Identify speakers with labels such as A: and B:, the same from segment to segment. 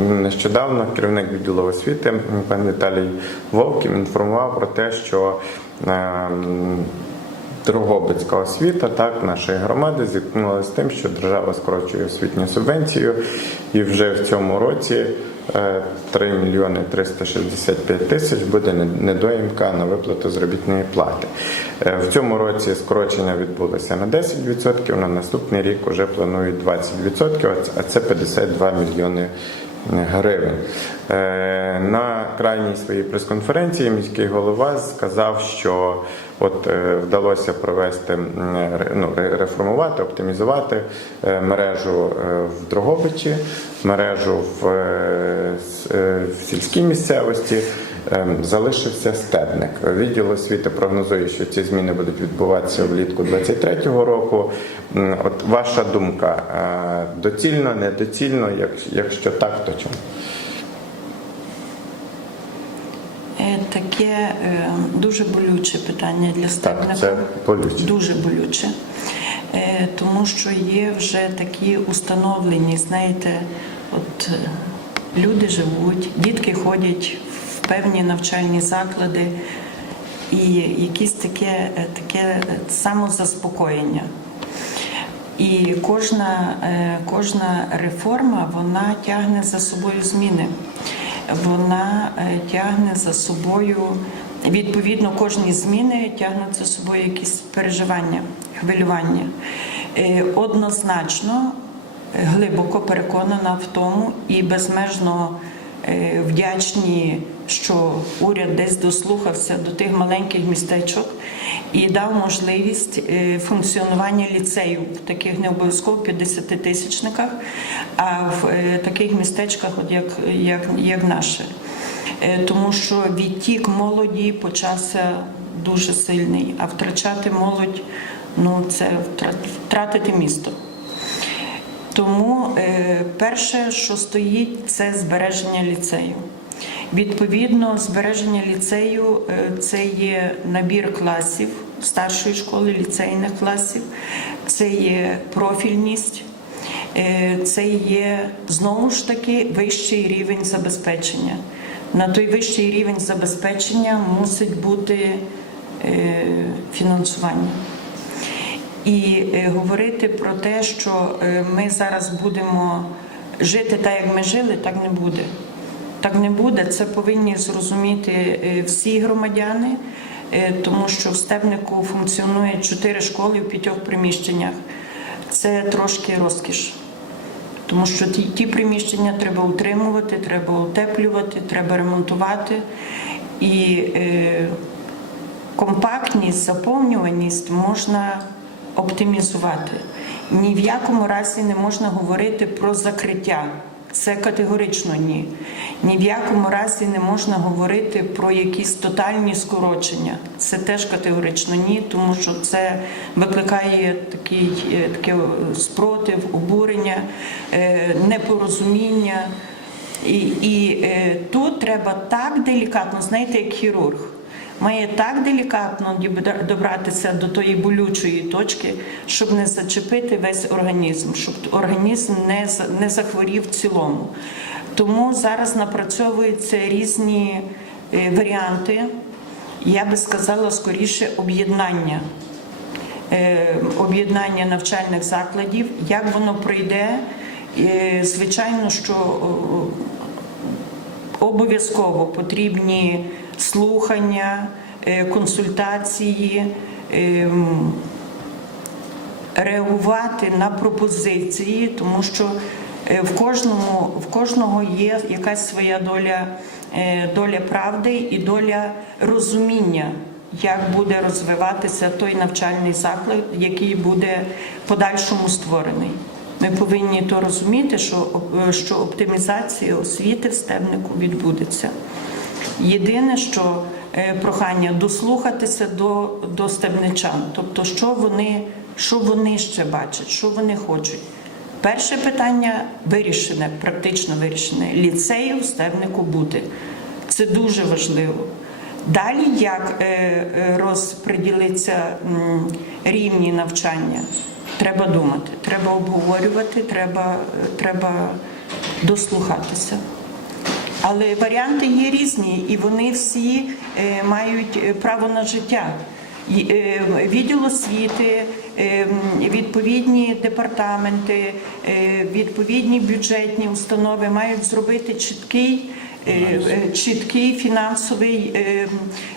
A: нещодавно керівник відділу освіти пан Віталій Вовків інформував про те, що ем, Дрогобицька освіта, так, нашої громади зіткнулася з тим, що держава скорочує освітню субвенцію, і вже в цьому році е, 3 мільйони 365 тисяч буде недоїмка на виплату заробітної плати. Е, В цьому році скорочення відбулося на 10%, на наступний рік вже планують 20%, а це- а це 52 мільйони гривень. Е, На крайній своїй прес-конференції міський голова сказав, що от е, вдалося провести ну, реформувати, оптимізувати е, мережу в Дрогобичі, мережу в сільській місцевості. Е, Залишився стебник. Відділ освіти прогнозує, що ці зміни будуть відбуватися влітку 2023 року. От ваша думка е, доцільно, недоцільно, якщо так, то чому?
B: Е, Таке е, дуже болюче питання для стебника.
A: Так, це болюче.
B: Дуже болюче. Тому що є вже такі установлені, знаєте, от люди живуть, дітки ходять певні навчальні заклади, і якесь таке, е, таке е, самозаспокоєння. І кожна, е, кожна реформа вона тягне за собою зміни. Вона тягне за собою, відповідно, кожні зміни тягнуть за собою якісь переживання, хвилювання. Однозначно, глибоко переконана в тому і безмежно вдячні, що уряд десь дослухався до тих маленьких містечок і дав можливість е, функціонування ліцею в таких не обов'язково 50-тисячниках, а в е, таких містечках, от як, як, як наше. Е, Тому що відтік молоді почався дуже сильний, а втрачати молодь ну це втра- втратити місто. Тому е, перше, що стоїть, це збереження ліцею. Відповідно, збереження ліцею е, це є набір класів старшої школи, ліцейних класів, це є профільність, е, це є знову ж таки вищий рівень забезпечення. На той вищий рівень забезпечення мусить бути фінансування. І е, говорити про те, що е, ми зараз будемо жити так, як ми жили, так не буде. Так не буде. Це повинні зрозуміти е, всі громадяни, тому що в Стебнику функціонує чотири школи в п'ятьох приміщеннях. Це трошки розкіш. Тому що ті, ті приміщення треба утримувати, треба утеплювати, треба ремонтувати. І е, компактність, заповнюваність можна оптимізувати. Ні в якому разі не можна говорити про закриття. Це категорично ні. Ні в якому разі не можна говорити про якісь тотальні скорочення. Це теж категорично ні, тому що це викликає такий, е, таке е, спротив, обурення, е, непорозуміння. І, і тут треба так делікатно, знаєте, як хірург. Має так делікатно добратися до тої болючої точки, щоб не зачепити весь організм, щоб організм не, не захворів в цілому. Тому зараз напрацьовуються різні е, варіанти, я би сказала, скоріше об'єднання е, об'єднання навчальних закладів. Як воно пройде, Е, звичайно, що обов'язково потрібні слухання, е, консультації. ем, Реагувати на пропозиції, тому що е, в кожному в кожного є якась своя доля, е, доля правди і доля розуміння, як буде розвиватися той навчальний заклад, який буде подальшому створений. Ми повинні то розуміти, що, що оптимізація освіти в стебнику відбудеться. Єдине, що е, прохання дослухатися до, до стебничан, тобто, що вони, що вони ще бачать, що вони хочуть. Перше питання вирішене, практично вирішене. Ліцею в стебнику бути. Це дуже важливо. Далі як е, е, розподілиться рівні навчання, треба думати, треба обговорювати, треба, треба дослухатися. Але варіанти є різні, і вони всі е, мають е, право на життя. Е, Відділ освіти, відповідні департаменти, відповідні бюджетні установи мають зробити чіткий. Е, е, Чіткий фінансовий е,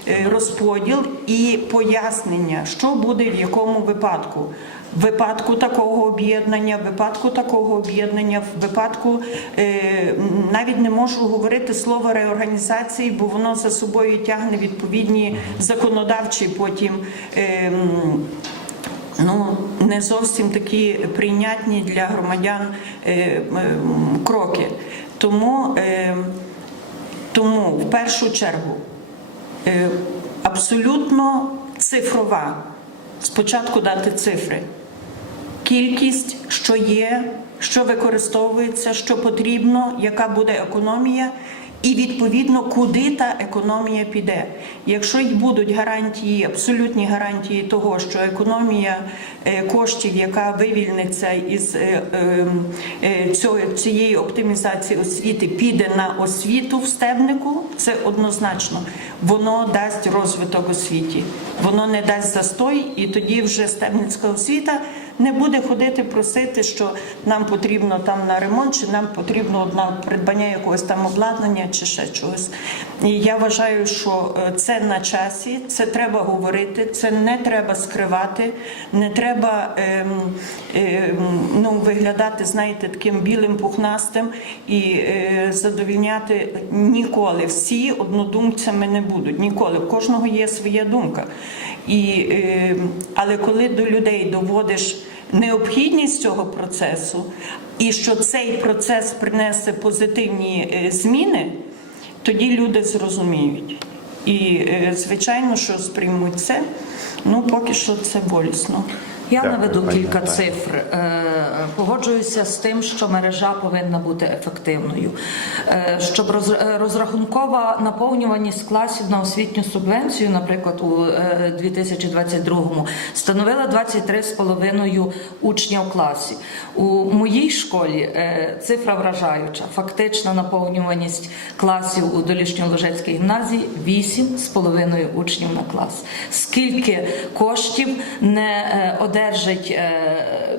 B: е, розподіл і пояснення, що буде в якому випадку. В випадку такого об'єднання, в випадку такого об'єднання, в випадку е, навіть не можу говорити слово реорганізації, бо воно за собою тягне відповідні законодавчі потім. е, Ну, не зовсім такі прийнятні для громадян е, м, кроки. Тому, е, тому в першу чергу е, абсолютно цифрова. Спочатку дати цифри. Кількість, що є, що використовується, що потрібно, яка буде економія, і відповідно, куди та економія піде. Якщо й будуть гарантії, абсолютні гарантії того, що економія е, коштів, яка вивільниться із е, е, е, цієї оптимізації освіти, піде на освіту в стебнику, це однозначно. Воно дасть розвиток освіті, воно не дасть застой, і тоді вже стебницька освіта не буде ходити просити, що нам потрібно там на ремонт, чи нам потрібно на придбання якогось там обладнання, чи ще чогось. І я вважаю, що е, це на часі, це треба говорити, це не треба скривати, не треба ем, ем, ну, виглядати, знаєте, таким білим пухнастим і е, задовільняти ніколи. Всі однодумцями не будуть. Ніколи. У кожного є своя думка. І, е, але коли до людей доводиш необхідність цього процесу, і що цей процес принесе позитивні е, зміни, тоді люди зрозуміють. І е, звичайно, що сприймуть це. Ну поки що це болісно.
C: Я
A: Дякую,
C: наведу кілька цифр. Е, Погоджуюся з тим, що мережа повинна бути ефективною, Е, щоб е, розрахункова наповнюваність класів на освітню субвенцію, наприклад, у е, 2022-му становила 23,5 учня в класі. У моїй школі е, цифра вражаюча. Фактична наповнюваність класів у Долішньо-Ложецькій гімназії 8,5 учнів на клас. Скільки коштів не е, одержить е,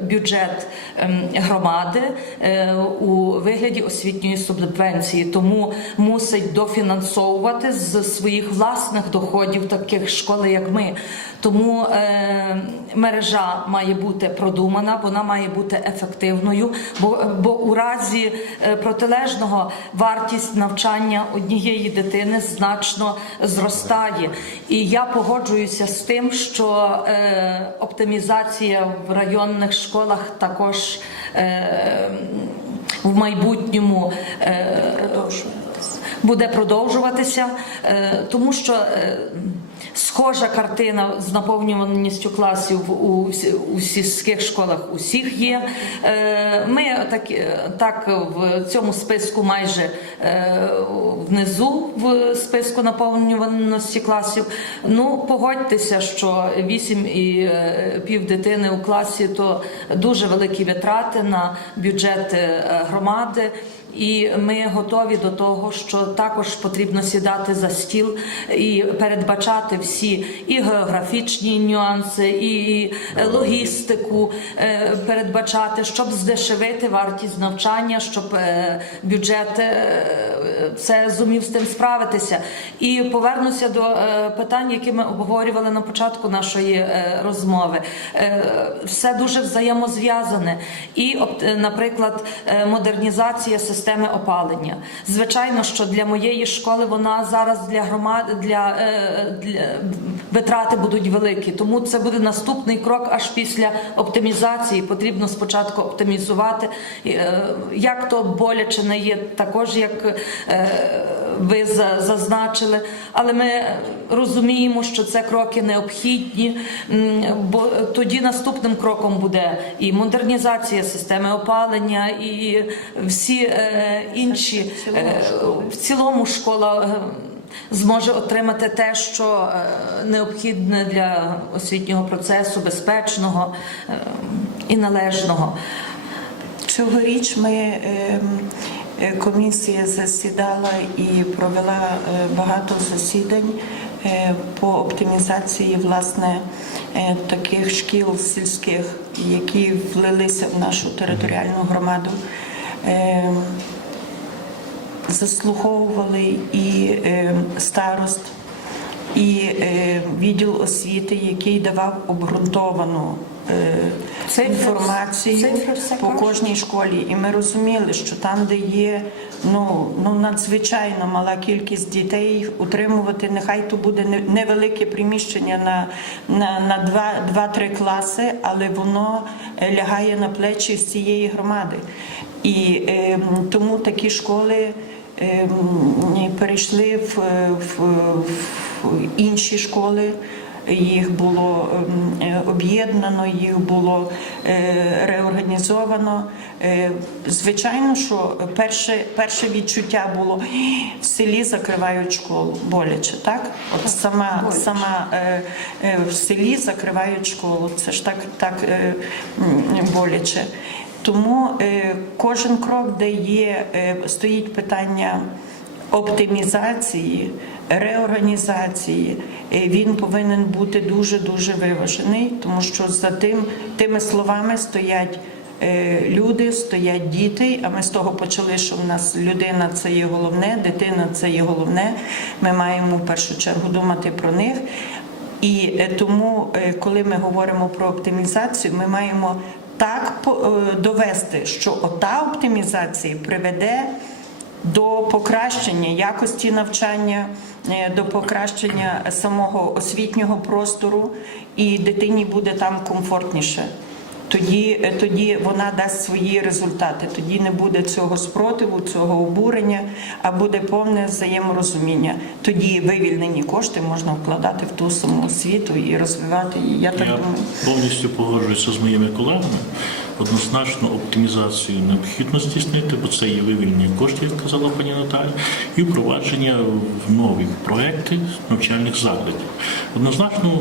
C: бюджет ем, громади у вигляді освітньої субвенції, тому мусить дофінансовувати з своїх власних доходів таких школи, як ми. Тому мережа має бути продумана, вона має бути ефективною, бо, бо у разі е, протилежного вартість навчання однієї дитини значно зростає. І я погоджуюся з тим, що е, оптимізація в районних школах також е, в майбутньому. Е, буде продовжуватися, е, тому що е, схожа картина з наповнюваністю класів у, у сільських школах усіх є. Е, Ми так, е, так в цьому списку майже е, внизу в списку наповнюваності класів. Ну, погодьтеся, що 8 і пів дитини у класі то дуже великі витрати на бюджет громади. І ми готові до того, що також потрібно сідати за стіл і передбачати всі і географічні нюанси, і логістику е, передбачати, щоб здешевити вартість навчання, щоб е, бюджет це зумів з тим справитися. І повернуся до е, питань, які ми обговорювали на початку нашої розмови. Все дуже взаємозв'язане. І, наприклад, модернізація системи опалення. Звичайно, що для моєї школи вона зараз для громад для, е, для витрати будуть великі. Тому це буде наступний крок аж після оптимізації. Потрібно спочатку оптимізувати. Е, Як то боляче не є, також як е, ви зазначили. Але ми розуміємо, що це кроки необхідні, бо тоді наступним кроком буде і модернізація системи опалення, і всі е, інші е, в цілому школа. е, Зможе отримати те, що необхідне для освітнього процесу, безпечного і належного.
B: Цьогоріч ми ем, Комісія засідала і провела е, багато засідань е, по оптимізації власне е, таких шкіл сільських, які влилися в нашу територіальну громаду. Е, Заслуховували і е, старост, і е, відділ освіти, який давав обґрунтовану е, інформацію
C: цифри
B: по кожній школі. І ми розуміли, що там, де є ну, ну надзвичайно мала кількість дітей, утримувати, нехай то буде невелике приміщення на, на, на два, два-три класи, але воно е, лягає на плечі всієї громади. І е, тому такі школи. е, Перейшли в, в, в інші школи, їх було ем, е, об'єднано, їх було е, реорганізовано. Е, Звичайно, що перше, перше відчуття було в селі закривають школу. Боляче, так? От сама,
C: боляче.
B: сама в селі закривають школу. Це ж так, так боляче. Тому кожен крок, де є, стоїть питання оптимізації, реорганізації, він повинен бути дуже дуже виважений, тому що за тим тими словами стоять. е, Люди стоять діти, а ми з того почали, що в нас людина це є головне, дитина це є головне. Ми маємо в першу чергу думати про них. І е, тому, е, коли ми говоримо про оптимізацію, ми маємо так довести, що ота оптимізація приведе до покращення якості навчання, е, до покращення самого освітнього простору, і дитині буде там комфортніше. Тоді, е, тоді вона дасть свої результати. Тоді не буде цього спротиву, цього обурення, а буде повне взаєморозуміння. Тоді вивільнені кошти можна вкладати в ту саму освіту і розвивати її. Я так
D: Я
B: думаю.
D: повністю погоджуюся з моїми колегами. Однозначно оптимізацію необхідно здійснити, бо це є вивільнення коштів, як казала пані Наталя, і впровадження в нові проекти навчальних закладів. Однозначно.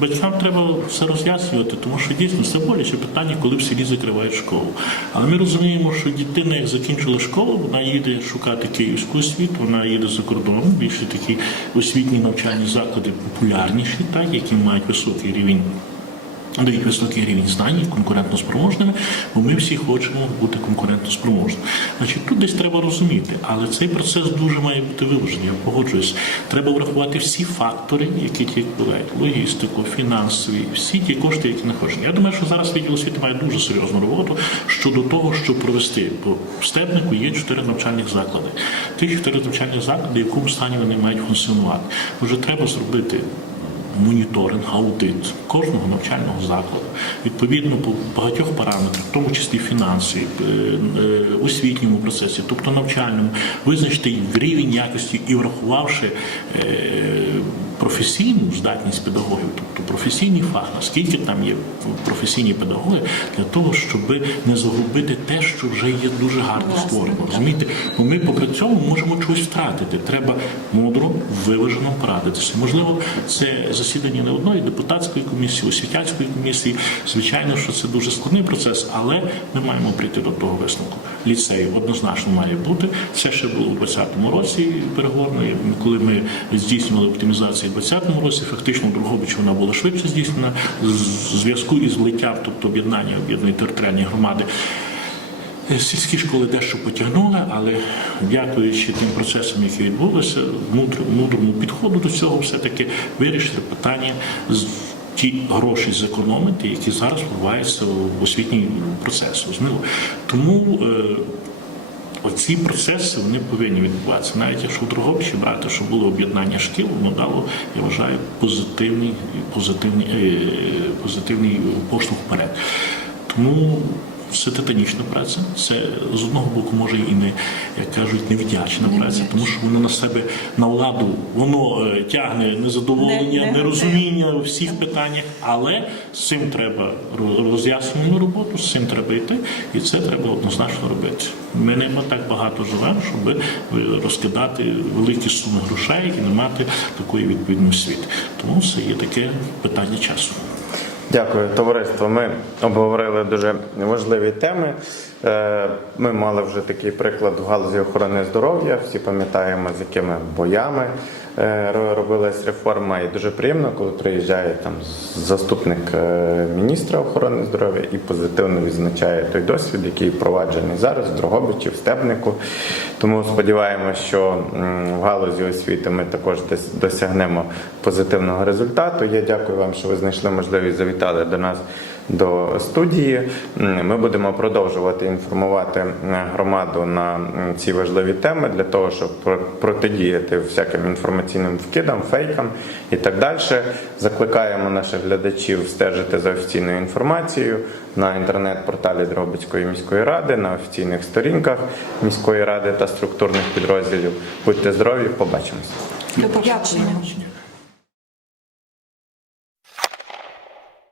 D: Батькам треба все роз'яснювати, тому що дійсно це боляче питання, коли в селі закривають школу. Але ми розуміємо, що дитина, як закінчила школу, вона їде шукати київську освіту, вона їде за кордоном, більше такі освітні навчальні заклади популярніші, так, які мають високий рівень дають високий рівень знань, конкурентноспроможними, бо ми всі хочемо бути конкурентоспроможними. Значить, тут десь треба розуміти, але цей процес дуже має бути виважений, я погоджуюсь. Треба врахувати всі фактори, які ті впливають: логістику, фінансові, всі ті кошти, які знаходяться. Я думаю, що зараз відділ освіти має дуже серйозну роботу щодо того, щоб провести. Бо в степнику є чотири навчальних заклади. Ті чотири навчальних заклади, в якому стані вони мають функціонувати. Вже треба зробити моніторинг, аудит кожного навчального закладу. Відповідно по багатьох параметрах, в тому числі фінансові, е, е, освітньому процесі, тобто навчальному, визначити рівень якості і врахувавши е, професійну здатність педагогів, тобто професійний фах, наскільки там є професійні педагоги, для того, щоб не загубити те, що вже є дуже гарно створено. Розумієте, бо ми попри цьому можемо чогось втратити. Треба мудро, виважено порадитися. Можливо, це засідання не одної депутатської комісії, освітянської комісії. Звичайно, що це дуже складний процес, але ми маємо прийти до того висновку. Ліцею однозначно має бути. Це ще було у 2020 році переговорної, коли ми здійснювали оптимізацію у 2020 році. Фактично в Другобичі вона була швидше здійснена з зв'язку із злиттям, тобто об'єднання об'єднаної територіальної громади. Е, Сільські школи дещо потягнули, але дякуючи тим процесам, які відбулися, мудрому, підходу до цього, все-таки вирішили питання з ті гроші зекономити, які зараз впливаються в освітній процес. розуміло? Тому е, Оці процеси вони повинні відбуватися. Навіть якщо в Дрогобичі брати, що було об'єднання шкіл, воно дало, я вважаю, позитивний, позитивний, е, позитивний поштовх вперед. Тому це титанічна праця. Це з одного боку може і не як кажуть, невдячна праця, тому що воно на себе на владу воно е, тягне незадоволення,
B: Не- не
D: нерозуміння у всіх питаннях, але з цим треба ро- роз'яснювальну роботу, з цим треба йти, і це треба однозначно робити. Ми не так багато живемо, щоб розкидати великі суми грошей і не мати такої відповідної освіти. Тому це є таке питання часу.
A: Дякую, товариство. Ми обговорили дуже важливі теми. Е, Ми мали вже такий приклад в галузі охорони здоров'я. Всі пам'ятаємо, з якими боями робилась реформа. І дуже приємно, коли приїжджає там заступник е, міністра охорони здоров'я і позитивно відзначає той досвід, який впроваджений зараз в Дрогобичі, в Стебнику. Тому сподіваємося, що в галузі освіти ми також досягнемо позитивного результату. Я дякую вам, що ви знайшли можливість завітали до нас до студії. Ми будемо продовжувати інформувати громаду на ці важливі теми для того, щоб про- протидіяти всяким інформаційним вкидам, фейкам і так далі. Закликаємо наших глядачів стежити за офіційною інформацією на інтернет-порталі Дрогобицької міської ради, на офіційних сторінках міської ради та структурних підрозділів. Будьте здорові, побачимося.
B: До побачення.